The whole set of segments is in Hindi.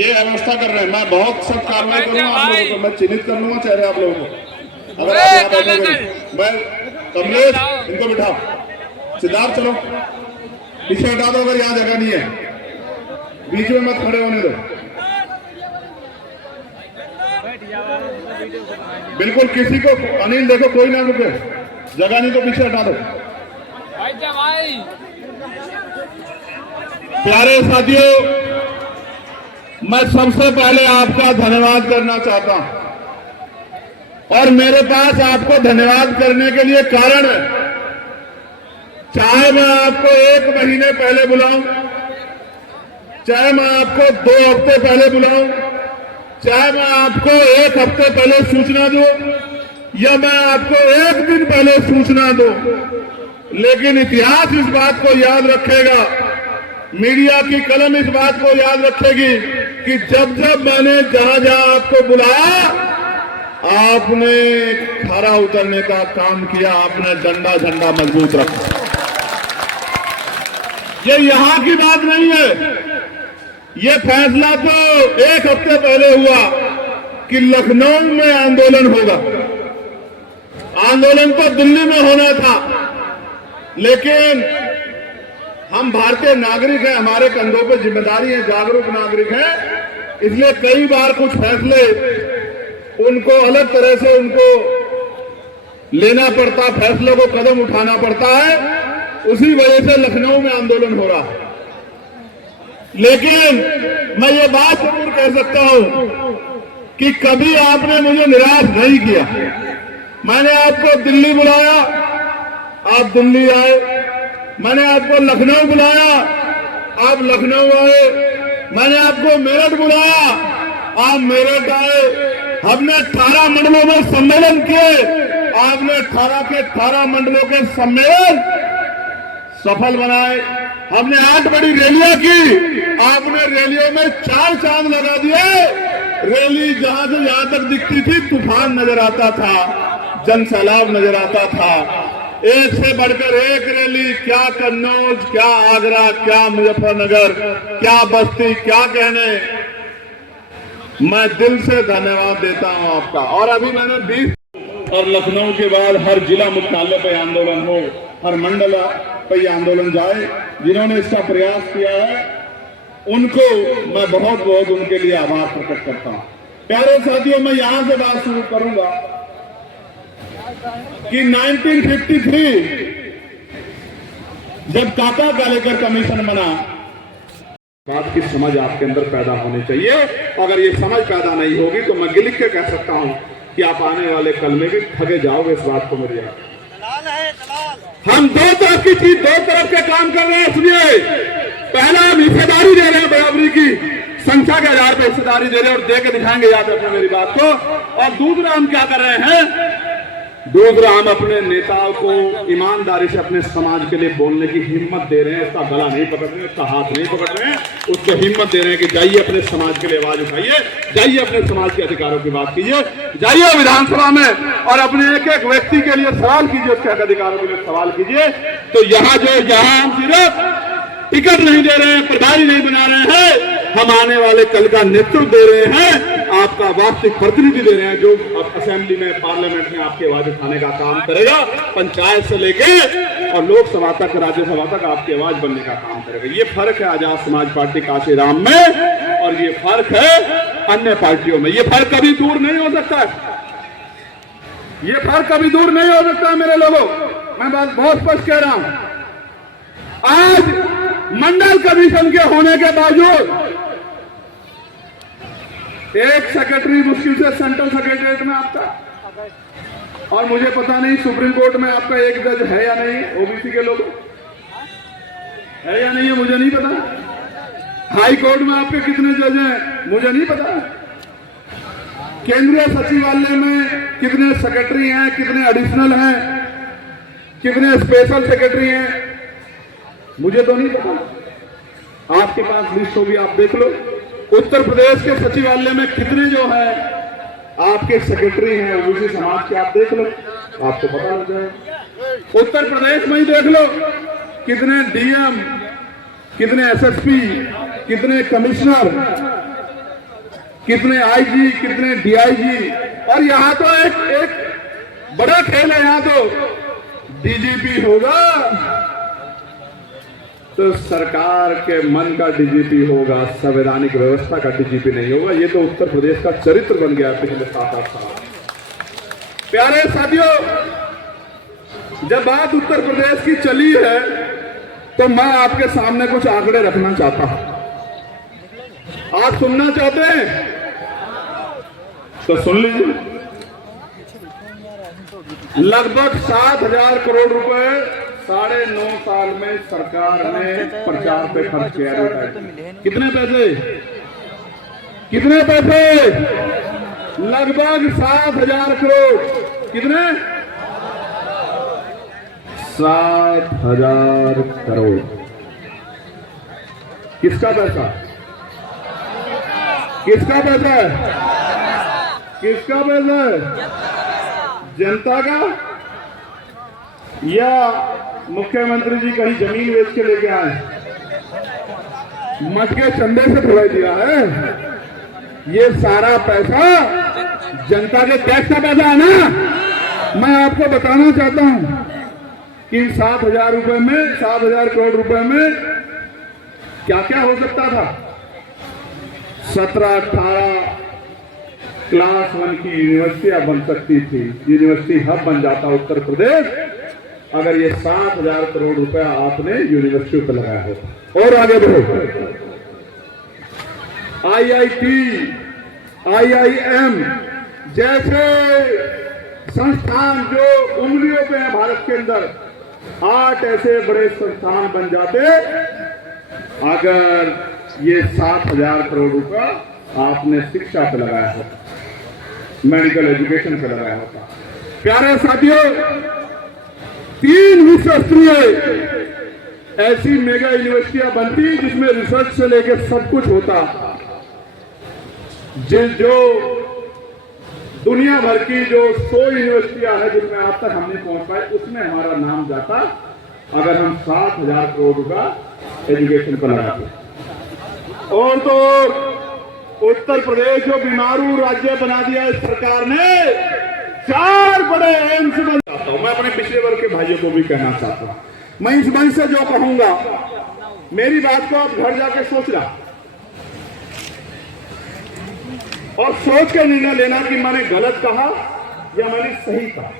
ये व्यवस्था कर रहे हैं। मैं बहुत सख्त कार्रवाई करूंगा आप लोगों को, मैं चिन्हित कर लूंगा चेहरे आप लोगों को अगर आप यहाँ बैठोगे। मैं कमलेश इनको बिठाओ, सिद्धार्थ चलो पीछे हटा दो, अगर यहाँ जगह नहीं है, बीच में मत खड़े होने दो। बिल्कुल किसी को, अनिल देखो कोई ना रुके, जगह नहीं तो पीछे हटा दो। प्यारे साथियों, मैं सबसे पहले आपका धन्यवाद करना चाहता हूं और मेरे पास आपको धन्यवाद करने के लिए कारण है। चाहे मैं आपको 1 महीने पहले बुलाऊं, चाहे मैं आपको 2 हफ्ते पहले बुलाऊं, चाहे मैं आपको 1 हफ्ते पहले सूचना दूं या मैं आपको 1 दिन पहले सूचना दूं, लेकिन इतिहास इस बात को याद रखेगा, मीडिया की कलम इस बात को याद रखेगी कि जब जब मैंने जहां जहां आपको बुलाया, आपने खरा उतरने का काम किया, आपने डंडा झंडा मजबूत रखा। ये यहां की बात नहीं है, ये फैसला तो 1 हफ्ते पहले हुआ कि लखनऊ में आंदोलन होगा। आंदोलन तो दिल्ली में होना था, लेकिन हम भारतीय नागरिक हैं, हमारे कंधों पे जिम्मेदारी है, जागरूक नागरिक हैं, इसलिए कई बार कुछ फैसले उनको अलग तरह से उनको लेना पड़ता, फैसलों को कदम उठाना पड़ता है। उसी वजह से लखनऊ में आंदोलन हो रहा है। लेकिन मैं ये बात जरूर कह सकता हूं कि कभी आपने मुझे निराश नहीं किया। मैंने आपको दिल्ली बुलाया, आप दिल्ली आए, मैंने आपको लखनऊ बुलाया, आप लखनऊ आए, मैंने आपको मेरठ बुलाया, आप मेरठ आए। हमने 18 मंडलों में सम्मेलन किए, आपने 18 के 18 मंडलों के सम्मेलन सफल बनाए। हमने 8 बड़ी रैलियां की, आपने रैलियों में 4 चांद लगा दिए। रैली जहां से जहां तक दिखती थी तूफान नजर आता था, जन सैलाब नजर आता था, एक से बढ़कर एक रैली, क्या कन्नौज, क्या आगरा, क्या मुजफ्फरनगर, क्या बस्ती, क्या कहने। मैं दिल से धन्यवाद देता हूं आपका। और अभी मैंने 20 और लखनऊ के बाद हर जिला मुख्यालय पे आंदोलन हो, हर मंडल पे आंदोलन जाए, जिन्होंने इसका प्रयास किया है उनको मैं बहुत बहुत उनके लिए आभार प्रकट करता हूं। प्यारे साथियों, मैं यहां से बात शुरू करूंगा कि 1953 जब काका का लेकर कमीशन बना, बात की समझ आपके अंदर पैदा होनी चाहिए। अगर ये समझ पैदा नहीं होगी तो मैं लिख के कह सकता हूं कि आप आने वाले कल में भी ठगे जाओगे। इस बात को मेरी याद। हम 2 तरफ की चीज, 2 तरफ के काम कर रहे हैं। इसलिए पहला हम हिस्सेदारी दे रहे हैं, बराबरी की संख्या के आधार पर हिस्सेदारी दे रहे हैं और दे के दिखाएंगे, याद रखना मेरी बात को। और दूसरा हम क्या कर रहे हैं, दूसरा हम अपने नेताओं को ईमानदारी से अपने समाज के लिए बोलने की हिम्मत दे रहे हैं। उसका गला नहीं पकड़ रहे हैं, उसका हाथ नहीं पकड़ रहे हैं, उसको हिम्मत दे रहे हैं कि जाइए अपने समाज के लिए आवाज उठाइए, जाइए अपने समाज के अधिकारों की बात कीजिए, जाइए विधानसभा में और अपने एक एक व्यक्ति के लिए सवाल कीजिए, उसके अधिकारों के लिए सवाल कीजिए। तो यहाँ हम सिर्फ टिकट नहीं दे रहे हैं, प्रभारी नहीं बना रहे हैं, हम आने वाले कल का नेतृत्व दे रहे हैं, आपका वास्तविक प्रतिनिधि दे रहे हैं, जो असेंबली में, पार्लियामेंट में आपकी आवाज उठाने का काम करेगा, पंचायत से लेके और लोकसभा तक, राज्यसभा तक आपकी आवाज बनने का काम करेगा। ये फर्क है आजाद समाज पार्टी काशीराम में और ये फर्क है अन्य पार्टियों में। ये फर्क कभी दूर नहीं हो सकता, ये फर्क कभी दूर नहीं हो सकता मेरे लोगों। मैं बात बहुत स्पष्ट कह रहा हूं। आज मंडल कमीशन के होने के बावजूद एक सेक्रेटरी मुश्किल से सेंट्रल सेक्रेटरीट में आपका, और मुझे पता नहीं सुप्रीम कोर्ट में आपका एक जज है या नहीं, ओबीसी के लोग है या नहीं है मुझे नहीं पता। हाई कोर्ट में आपके कितने जज हैं मुझे नहीं पता। केंद्रीय सचिवालय में कितने सेक्रेटरी हैं, कितने एडिशनल हैं, कितने स्पेशल सेक्रेटरी हैं, मुझे तो नहीं पता। आपके पास लिस्ट होगी, आप देख लो। उत्तर प्रदेश के सचिवालय में कितने जो है आपके सेक्रेटरी हैं ओबीसी समाज के, आप देख लो, आपको पता लग जाए। उत्तर प्रदेश में ही देख लो कितने डीएम, कितने एसएसपी, कितने कमिश्नर, कितने आईजी, कितने डीआईजी, और यहाँ तो एक बड़ा खेल है। यहाँ तो डीजीपी होगा तो सरकार के मन का डीजीपी होगा, संवैधानिक व्यवस्था का डीजीपी नहीं होगा। ये तो उत्तर प्रदेश का चरित्र बन गया पिछले 7-8 साल। प्यारे साथियों, जब बात उत्तर प्रदेश की चली है तो मैं आपके सामने कुछ आंकड़े रखना चाहता हूं। आप सुनना चाहते हैं तो सुन लीजिए। लगभग 7,000 करोड़ रुपए 9.5 साल में सरकार ने प्रचार पे खर्च किया है। कितने पैसे? कितने पैसे? लगभग 7,000 करोड़। कितने? 7,000 करोड़। किसका पैसा? किसका पैसा है? किसका पैसा है? जनता का, या मुख्यमंत्री जी कहीं जमीन बेच के लेके आए? मठ के चंदे से ढुलाई दिया है। ये सारा पैसा जनता के टैक्स का पैसा है ना। मैं आपको बताना चाहता हूं कि 7,000 रुपए में, 7,000 करोड़ रुपए में क्या क्या हो सकता था। 17-18 क्लास 1 की यूनिवर्सिटियां बन सकती थी। यूनिवर्सिटी हब बन जाता उत्तर प्रदेश अगर ये 7,000 करोड़ रुपया आपने यूनिवर्सिटी पर लगाया होता। और आगे बढ़ो, आईआईटी, आईआईएम जैसे संस्थान जो उंगलियों पे है भारत के अंदर, 8 ऐसे बड़े संस्थान बन जाते अगर ये 7,000 करोड़ रुपया आपने शिक्षा पे लगाया होता, मेडिकल एजुकेशन पे लगाया होता। प्यारे साथियों, 3 विश्व स्तरीय ऐसी मेगा यूनिवर्सिटियां बनती जिसमें रिसर्च से लेकर सब कुछ होता। जो दुनिया भर की जो 100 यूनिवर्सिटियां हैं जिसमें आज तक हम नहीं पहुंच पाए, उसमें हमारा नाम जाता अगर हम 7,000 करोड़ रुपया एजुकेशन पर लगाते। और तो उत्तर प्रदेश जो बीमारू राज्य बना दिया इस सरकार ने, 4 बड़े एम्स बन जाता हूं। मैं अपने पिछले वर्ग के भाइयों को भी कहना चाहता हूं, मैं इस मंच से जो कहूंगा, मेरी बात को आप घर जाके सोचना और सोच कर निर्णय लेना कि मैंने गलत कहा या मैंने सही कहा।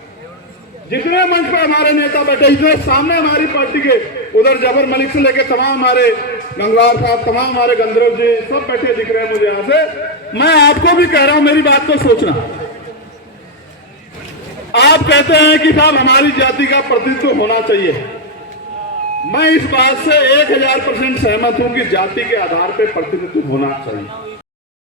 जितने मंच पर हमारे नेता बैठे, इतने सामने हमारी पार्टी के, उधर जबर मलिक से लेकर तमाम हमारे गंगवार साहब, तमाम हमारे गंधर्व जी सब बैठे दिख रहे हैं मुझे यहां से। मैं आपको भी कह रहा हूं, मेरी बात को सोचना। आप कहते हैं कि साहब हमारी जाति का प्रतिनिधित्व होना चाहिए। मैं इस बात से 1000% सहमत हूं कि जाति के आधार पर प्रतिनिधित्व होना चाहिए।